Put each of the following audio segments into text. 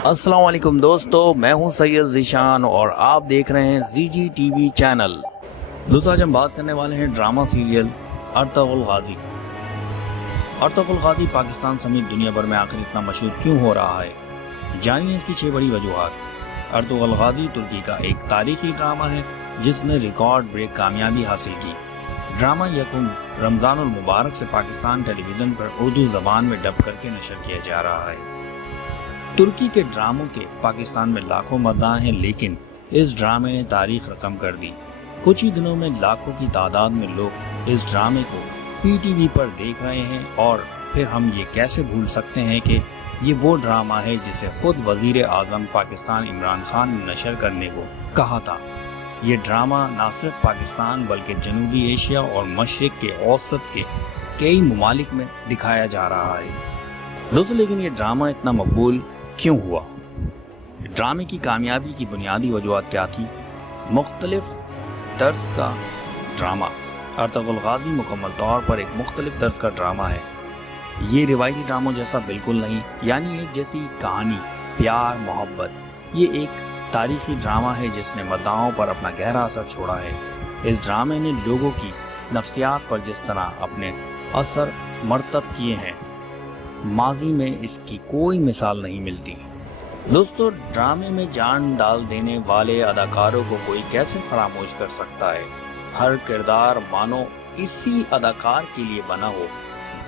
अस्सलाम वालेकुम दोस्तों, मैं हूं सैयद ज़ीशान और आप देख रहे हैं ज़ीजी टीवी चैनल। दोस्तों आज हम बात करने वाले हैं drama serial Ertugrul Ghazi. Ertugrul Ghazi Pakistan समेत दुनिया भर में आखिर इतना मशहूर क्यों हो रहा है, जानिए इसकी 6 बड़ी वजूहात। अर्तुगरुल गाज़ी तुर्की का एक तारीखी ड्रामा है जिसने रिकॉर्ड ब्रेक कामयाबी हासिल की। ड्रामा यकुम रमज़ानुल मुबारक से पाकिस्तान टेलीविज़न पर उर्दू ज़बान में डब करके नशर किया जा रहा है। तुर्की के ड्रामों के पाकिस्तान में लाखों मद्दाह हैं, लेकिन इस ड्रामे ने तारीख रकम कर दी। कुछ ही दिनों में लाखों की तादाद में लोग इस ड्रामे को पीटीवी पर देख रहे हैं और फिर हम ये कैसे भूल सकते हैं कि ये वो ड्रामा है जिसे खुद वजीर आज़म पाकिस्तान इमरान खान ने नशर करने को कहा था। ये ड्रामा न सिर्फ पाकिस्तान बल्कि जनूबी एशिया और मशरिक के औसत के कई ममालिक में दिखाया जा रहा है। दोस्तों लेकिन ये ड्रामा इतना मकबूल क्यों हुआ? ड्रामे की कामयाबी की बुनियादी वजूहत क्या थी? मुख्तलिफ तर्ज का ड्रामा। अर्तुगरुल गाज़ी मुकम्मल तौर पर एक मुख्तलिफ तर्ज का ड्रामा है। ये रिवायती ड्रामों जैसा बिल्कुल नहीं, यानी एक जैसी कहानी, प्यार, मोहब्बत। ये एक तारीखी ड्रामा है जिसने मद्दाहों पर अपना गहरा असर छोड़ा है। इस ड्रामे ने लोगों की नफ्सियात पर जिस तरह अपने असर मरतब किए हैं, माजी में इसकी कोई मिसाल नहीं मिलती। दोस्तों ड्रामे में जान डाल देने वाले अदाकारों को कोई कैसे फरामोश कर सकता है? हर किरदार मानो इसी अदाकार के लिए बना हो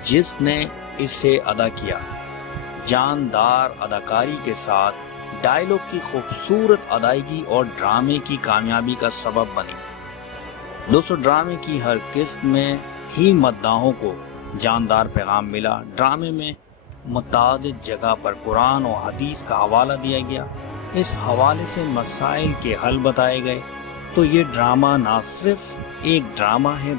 जिसने इसे अदा किया। जानदार अदाकारी के साथ डायलॉग की खूबसूरत अदायगी और ड्रामे की कामयाबी का सबब बनी। दोस्तों ड्रामे की हर किस्त में ही मद्दाहों को जानदार पैगाम मिला। ड्रामे में मुतादिद जगह पर कुरान और हदीस का हवाला दिया गया। इस हवाले से मसाइल के हल बताए गए। तो ये ड्रामा ना सिर्फ एक ड्रामा है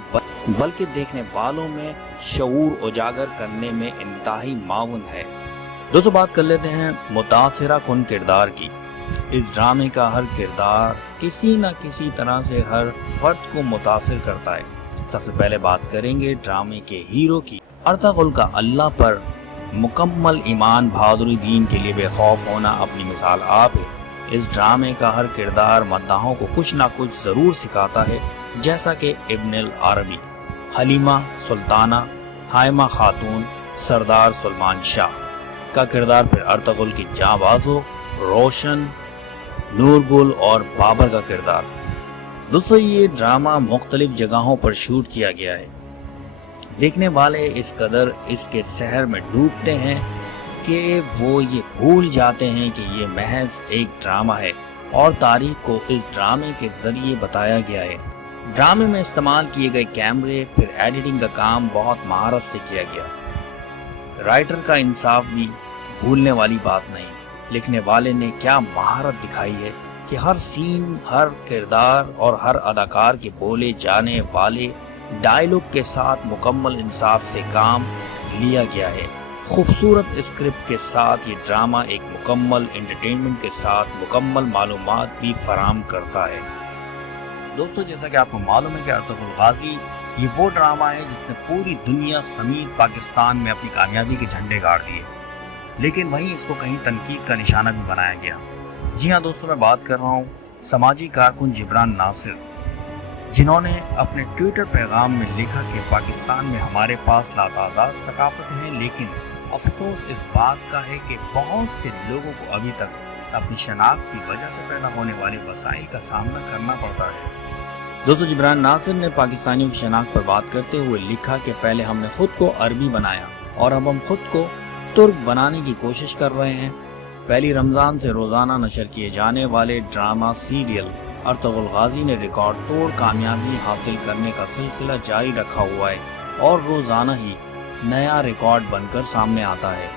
बल्कि देखने वालों में शऊर उजागर करने में इंतहाई माउन है। दोस्तों बात कर लेते हैं मुतासिरा कुन किरदार की। इस ड्रामे का हर किरदार किसी न किसी तरह से हर फर्द को मुतासिर करता है। सबसे पहले बात करेंगे ड्रामे के हीरो की। अर्तुगरुल का अल्लाह पर मुकम्मल ईमान, बहादुरी, दीन के लिए बेखौफ होना अपनी मिसाल आप है। इस ड्रामे का हर किरदार मद्दाहों को कुछ ना कुछ जरूर सिखाता है, जैसा कि इब्नुल अरबी, हलीमा सुल्ताना, हाइमा खातून, सरदार सुलेमान शाह का किरदार, फिर अर्तुगरुल की जांबाजों रोशन, नूरगुल और बाबर का किरदार। दोस्तों ये ड्रामा मुख्तलिफ जगहों पर शूट किया गया है। देखने वाले इस कदर इसके सहर में डूबते हैं कि वो ये भूल जाते हैं कि ये महज एक ड्रामा है और तारीख को इस ड्रामे के जरिए बताया गया है। ड्रामे में इस्तेमाल किए गए कैमरे, फिर एडिटिंग का काम बहुत महारत से किया गया। राइटर का इंसाफ भी भूलने वाली बात नहीं। लिखने वाले ने क्या महारत दिखाई है कि हर सीन, हर किरदार और हर अदाकार के बोले जाने वाले डायलॉग के साथ मुकम्मल इंसाफ से काम लिया गया है। खूबसूरत स्क्रिप्ट के साथ ये ड्रामा एक मुकम्मल एंटरटेनमेंट के साथ मुकम्मल मालूमात भी फराहम करता है। दोस्तों जैसा कि आपको मालूम है कि अर्तुगरुल गाज़ी ये वो ड्रामा है जिसने पूरी दुनिया समेत पाकिस्तान में अपनी कामयाबी के झंडे गाड़ दिए, लेकिन वहीं इसको कहीं तनकीद का निशाना भी बनाया गया। जी हाँ दोस्तों, मैं बात कर रहा हूँ समाजी कारकुन जिब्रान नासिर, जिन्होंने अपने ट्विटर पैगाम में लिखा कि पाकिस्तान में हमारे पास लातादाद सकाफतें हैं, लेकिन अफसोस इस बात का है कि बहुत से लोगों को अभी तक अपनी शनाख्त की वजह से पैदा होने वाले वसाइल का सामना करना पड़ता है। दोस्तों जिब्रान नासिर ने पाकिस्तानियों की शनाख्त पर बात करते हुए लिखा कि पहले हमने खुद को अरबी बनाया और अब हम खुद को तुर्क बनाने की कोशिश कर रहे हैं। पहली रमज़ान से रोज़ाना नशर किए जाने वाले ड्रामा सीरियल अर्तुगरुल गाज़ी ने रिकॉर्ड तोड़ कामयाबी हासिल करने का सिलसिला जारी रखा हुआ है और रोज़ाना ही नया रिकॉर्ड बनकर सामने आता है।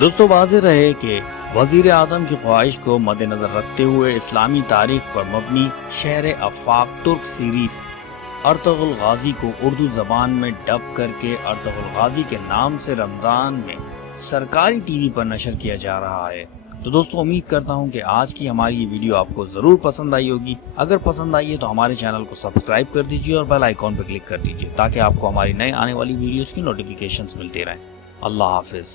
दोस्तों वाज़ेह रहे कि वज़ीर आज़म की ख्वाहिश को मद्देनज़र रखते हुए इस्लामी तारीख पर मबनी शहर अफ़ाक तुर्क सीरीज़ अर्तुगरुल गाज़ी को उर्दू ज़बान में डब करके अर्तुगरुल गाज़ी के नाम से रमज़ान में सरकारी टीवी पर नशर किया जा रहा है। तो दोस्तों उम्मीद करता हूं कि आज की हमारी ये वीडियो आपको ज़रूर पसंद आई होगी। अगर पसंद आई है तो हमारे चैनल को सब्सक्राइब कर दीजिए और बेल आइकॉन पर क्लिक कर दीजिए ताकि आपको हमारी नए आने वाली वीडियोस की नोटिफिकेशंस मिलते रहें। अल्लाह हाफिज़।